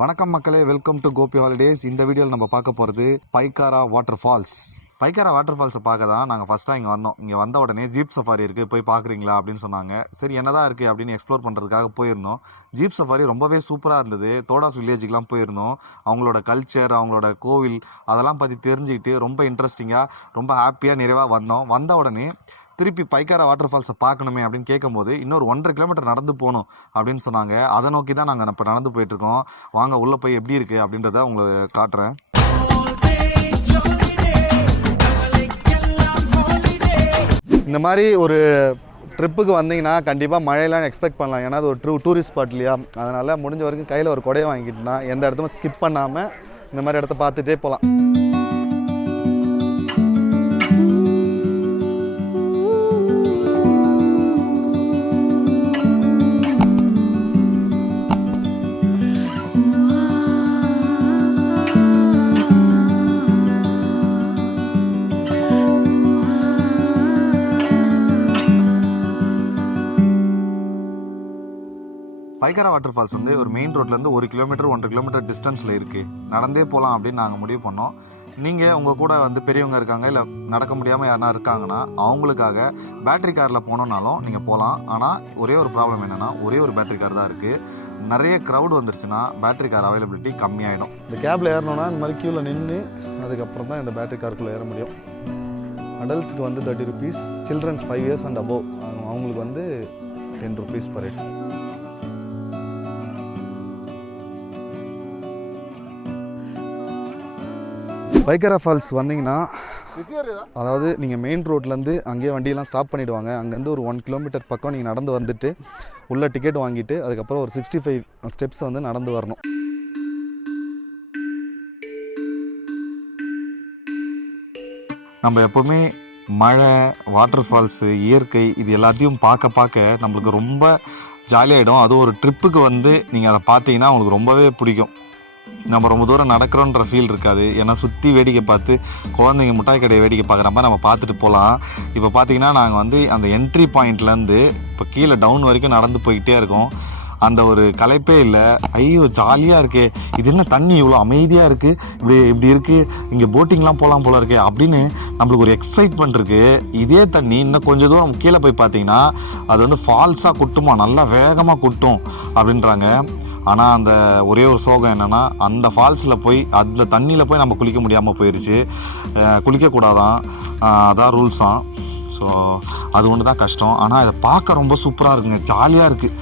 வணக்கம் மக்களே, welcome to Gopi holidays. இந்த வீடியோவில் நம்ம பார்க்க போகிறது பைக்காரா வாட்டர்ஃபால்ஸ். பைக்காரா வாட்டர்ஃபால்ஸை பார்க்க தான் நாங்கள் ஃபஸ்ட்டாக இங்கே வந்தோம். இங்கே வந்த உடனே ஜீப் சஃபாரி இருக்குது, போய் பார்க்குறீங்களா அப்படின்னு சொன்னாங்க. சரி, என்னதான் இருக்குது அப்படின்னு எக்ஸ்ப்ளோர் பண்ணுறதுக்காக போயிருந்தோம். ஜீப் சஃபாரி ரொம்பவே சூப்பராக இருந்தது. தோடாஸ் வில்லேஜுக்கெலாம் போயிருந்தோம். அவங்களோட கல்ச்சர், அவங்களோட கோவில் அதெல்லாம் பற்றி தெரிஞ்சுக்கிட்டு ரொம்ப இன்ட்ரெஸ்டிங்காக, ரொம்ப ஹாப்பியாக நிறைவாக வந்தோம். வந்த உடனே திருப்பி பைக்காரா வாட்டர்ஃபால்ஸை பார்க்கணுமே அப்படின்னு கேட்கும்போது இன்னொரு 1.5 கிலோமீட்டர் நடந்து போகணும் அப்படின்னு சொன்னாங்க. அதை நோக்கி தான் நாங்கள் இப்போ நடந்து போயிட்டுருக்கோம். வாங்க உள்ளே போய் எப்படி இருக்குது அப்படின்றத உங்களுக்கு காட்டுறேன். இந்த மாதிரி ஒரு ட்ரிப்புக்கு வந்தீங்கன்னா கண்டிப்பாக மழையெல்லாம் எக்ஸ்பெக்ட் பண்ணலாம். ஏன்னா அது ஒரு டூரிஸ்ட் ஸ்பாட் இல்லையா, அதனால் முடிஞ்ச வரைக்கும் கையில் ஒரு கொடையை வாங்கிட்டுனா எந்த இடத்தும் ஸ்கிப் பண்ணாமல் இந்த மாதிரி இடத்த பார்த்துட்டே போகலாம். பைக்காரா வாட்டர் ஃபால்ஸ் வந்து ஒரு மெயின் ரோட்லேருந்து 1 கிலோமீட்டர் 1.5 கிலோமீட்டர் டிஸ்டன்ஸில் இருக்குது. நடந்தே போகலாம் அப்படின்னு நாங்கள் முடிவு பண்ணோம். நீங்கள் உங்கள் கூட வந்து பெரியவங்க இருக்காங்க, இல்லை நடக்க முடியாமல் யாருனா இருக்காங்கன்னா அவங்களுக்காக பேட்டரி காரில் போனோன்னாலும் நீங்கள் போகலாம். ஆனால் ஒரே ஒரு ப்ராப்ளம் என்னென்னா, ஒரே ஒரு பேட்டரி கார் தான் இருக்குது. நிறைய க்ரௌடு வந்துருச்சுன்னா பேட்டரி கார் அவைலபிலிட்டி கம்மியாகிடும். இந்த கேபில் ஏறணுன்னா இந்த மாதிரி க்யூவில் நின்று அதுக்கப்புறம் தான் இந்த பேட்டரி காருக்குள்ளே ஏற முடியும். அடல்ட்ஸுக்கு வந்து 30 rupees, childrens 5 years and above அவங்களுக்கு வந்து 10 rupees per head. Pykara falls வந்தீங்கன்னா, அதாவது நீங்கள் மெயின் ரோட்லேருந்து அங்கேயே வண்டியெல்லாம் ஸ்டாப் பண்ணிவிடுவாங்க. அங்கேருந்து ஒரு 1 கிலோமீட்டர் பக்கம் நீங்கள் நடந்து வந்துட்டு உள்ளே டிக்கெட் வாங்கிட்டு அதுக்கப்புறம் ஒரு 65 ஸ்டெப்ஸ் வந்து நடந்து வரணும். நம்ம எப்போவுமே மழை, வாட்டர் ஃபால்ஸு, இயற்கை இது எல்லாத்தையும் பார்க்க நம்மளுக்கு ரொம்ப ஜாலியாகிடும். அதுவும் ஒரு ட்ரிப்புக்கு வந்து நீங்கள் அதை பார்த்தீங்கன்னா உங்களுக்கு ரொம்பவே பிடிக்கும். நம்ம ரொம்ப தூரம் நடக்கிறோன்ற ஃபீல் இருக்காது. ஏன்னா சுற்றி வேடிக்கை பார்த்து குழந்தைங்க மிட்டாய் கடையை வேடிக்கை பார்க்குற மாதிரி நம்ம பார்த்துட்டு போகலாம். இப்போ பார்த்தீங்கன்னா நாங்கள் வந்து அந்த என்ட்ரி பாயிண்ட்லேருந்து இப்போ கீழே டவுன் வரைக்கும் நடந்து போய்கிட்டே இருக்கோம். அந்த ஒரு களைப்பே இல்லை. ஐயோ ஜாலியாக இருக்கே, இது என்ன தண்ணி இவ்வளோ அமைதியாக இருக்குது, இப்படி இருக்குது, இங்கே போட்டிங்லாம் போகலாம் போல இருக்கே அப்படின்னு நம்மளுக்கு ஒரு எக்ஸைட்மெண்ட் இருக்குது. இதே தண்ணி இன்னும் கொஞ்சம் தூரம் கீழே போய் பார்த்தீங்கன்னா அது வந்து ஃபால்ஸாக கொட்டுமா, நல்லா வேகமாக கொட்டும் அப்படின்றாங்க. ஆனால் அந்த ஒரே ஒரு சோகம் என்னென்னா, அந்த ஃபால்ஸில் போய் அந்த தண்ணியில் போய் நம்ம குளிக்க முடியாமல் போயிடுச்சு. குளிக்கக்கூடாதான், அதான் ரூல்ஸாம். ஸோ அது ஒன்று தான் கஷ்டம். ஆனால் இதை பார்க்க ரொம்ப சூப்பராக இருக்குங்க, ஜாலியாக இருக்குது.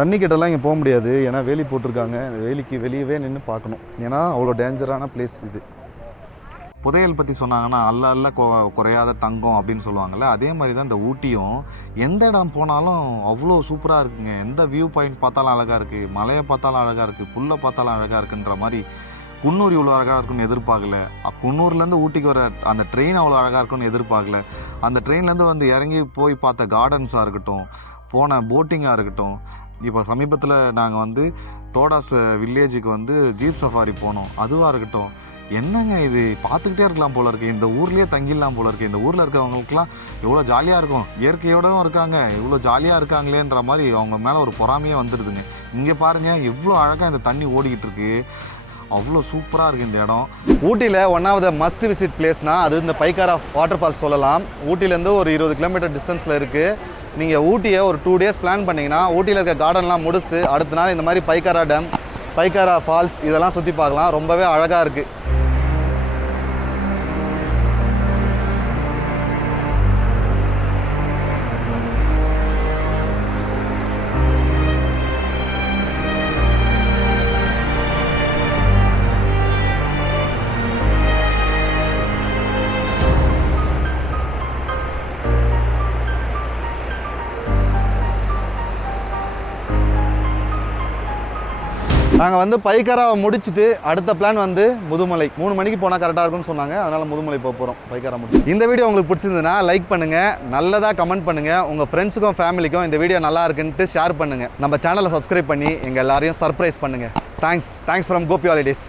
தண்ணி கிட்டலாம் இங்கே போக முடியாது, ஏன்னா வேலி போட்டிருக்காங்க. வேலிக்கு வெளியவே நின்று பார்க்கணும், ஏன்னா அவ்வளோ டேஞ்சரான பிளேஸ் இது. புதையல் பற்றி சொன்னாங்கன்னா அல்ல குறையாத தங்கம் அப்படின்னு சொல்லுவாங்கள்ல, அதே மாதிரி தான் இந்த ஊட்டியும். எந்த இடம் போனாலும் அவ்வளோ சூப்பராக இருக்குங்க. எந்த வியூ பாயிண்ட் பார்த்தாலும் அழகாக இருக்குது, மலையை பார்த்தாலும் அழகாக இருக்குது, புல்லை பார்த்தாலும் அழகாக இருக்குன்ற மாதிரி. குன்னூர் இவ்வளோ அழகாக இருக்குன்னு எதிர்பார்க்கல. குன்னூர்லேருந்து ஊட்டிக்கு வர அந்த ட்ரெயின் அவ்வளோ அழகாக இருக்குன்னு எதிர்பார்க்கல. அந்த ட்ரெயின்லேருந்து வந்து இறங்கி போய் பார்த்த கார்டன்ஸாக இருக்கட்டும், போன போட்டிங்காக இருக்கட்டும். இப்போ சமீபத்தில் நாங்கள் வந்து தோடாஸ் வில்லேஜுக்கு வந்து ஜீப் சஃபாரி போனோம், அதுவாக இருக்கட்டும். என்னங்க இது, பார்த்துக்கிட்டே இருக்கலாம் போல இருக்குது, இந்த ஊர்லேயே தங்கிடலாம் போல இருக்குது. இந்த ஊரில் இருக்கிறவங்களுக்குலாம் எவ்வளோ ஜாலியாக இருக்கும், இயற்கையோடவும் இருக்காங்க, இவ்வளோ ஜாலியாக இருக்காங்களேன்ற மாதிரி அவங்க மேலே ஒரு பொறாமையே வந்துடுதுங்க. இங்கே பாருங்கள் எவ்வளோ அழகாக இந்த தண்ணி ஓடிக்கிட்டு இருக்கு, அவ்வளோ சூப்பராக இருக்குது இந்த இடம். ஊட்டியில் one of the must visit பிளேஸ்னால் அது இந்த பைக்காரா வாட்டர் ஃபால்ஸ் சொல்லலாம். ஊட்டிலேருந்து ஒரு 20 கிலோமீட்டர் டிஸ்டன்ஸில் இருக்குது. நீங்கள் ஊட்டியை ஒரு 2 days பிளான் பண்ணிங்கன்னா ஊட்டியில் இருக்க கார்டன்லாம் முடிச்சுட்டு அடுத்த நாள் இந்த மாதிரி பைக்காரா டேம், பைக்காரா ஃபால்ஸ் இதெல்லாம் சுற்றி பார்க்கலாம். ரொம்பவே அழகாக இருக்குது. நாங்கள் வந்து பைக்காராவை முடிச்சுட்டு அடுத்த பிளான் வந்து முதுமலை. 3 மணிக்கு போனால் கரெக்டாக இருக்கும்னு சொன்னாங்க, அதனால் முதுமலை போக போகிறோம். பைக்காரா முடிச்சு. இந்த வீடியோ உங்களுக்கு பிடிச்சிருந்ததுன்னா லைக் பண்ணுங்கள், நல்லதாக கமெண்ட் பண்ணுங்கள், உங்கள் ஃப்ரெண்ட்ஸுக்கும் ஃபேமிலிக்கும் இந்த வீடியோ நல்லா இருக்குன்ட்டு ஷேர் பண்ணுங்கள். நம்ம சேனலை சப்ஸ்கிரைப் பண்ணி எங்கள் எல்லாரையும் சர்ப்ரைஸ் பண்ணுங்கள். Thanks from Gopi holidays.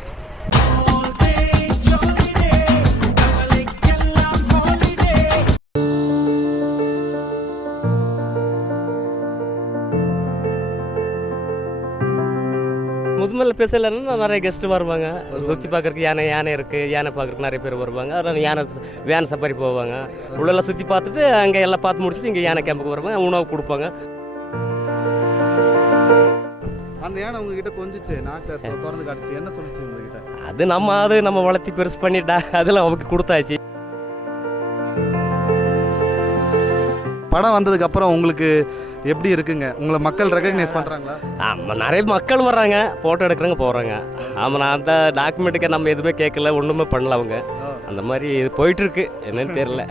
Mudumalai பேசலன்னா நிறைய கெஸ்ட்டு வருவாங்க சுற்றி பார்க்குறதுக்கு யானை இருக்குது, யானை பார்க்குறதுக்கு நிறைய பேர் வருவாங்க. அதனால் யானை வேன் சஃபாரி போவாங்க. உள்ளெல்லாம் சுற்றி பார்த்துட்டு அங்கே எல்லாம் பார்த்து முடிச்சுட்டு இங்கே யானை கேம்புக்கு வருவாங்க, உணவு கொடுப்பாங்க. அந்த யானை உங்ககிட்ட கொஞ்சிச்சு, நாக்க திறந்து காட்டுச்சு, என்ன சொல்லிச்சு உங்ககிட்ட? அது நம்ம வளர்த்தி பெருசு பண்ணிட்டா அதெல்லாம் அவருக்கு கொடுத்தாச்சு. படம் வந்ததுக்கு அப்புறம் உங்களுக்கு எப்படி இருக்குங்க? உங்களை மக்கள் ரெகக்னைஸ் பண்ணுறாங்களா? ஆமாம், நிறைய மக்கள் வர்றாங்க, ஃபோட்டோ எடுக்கிறாங்க, போகிறாங்க. ஆமாம், நான் அந்த டாக்குமெண்ட்டுக்கு நம்ம எதுவுமே கேட்கல, ஒன்றுமே பண்ணல. அவங்க அந்த மாதிரி இது போயிட்டுருக்கு, என்னன்னு தெரியல.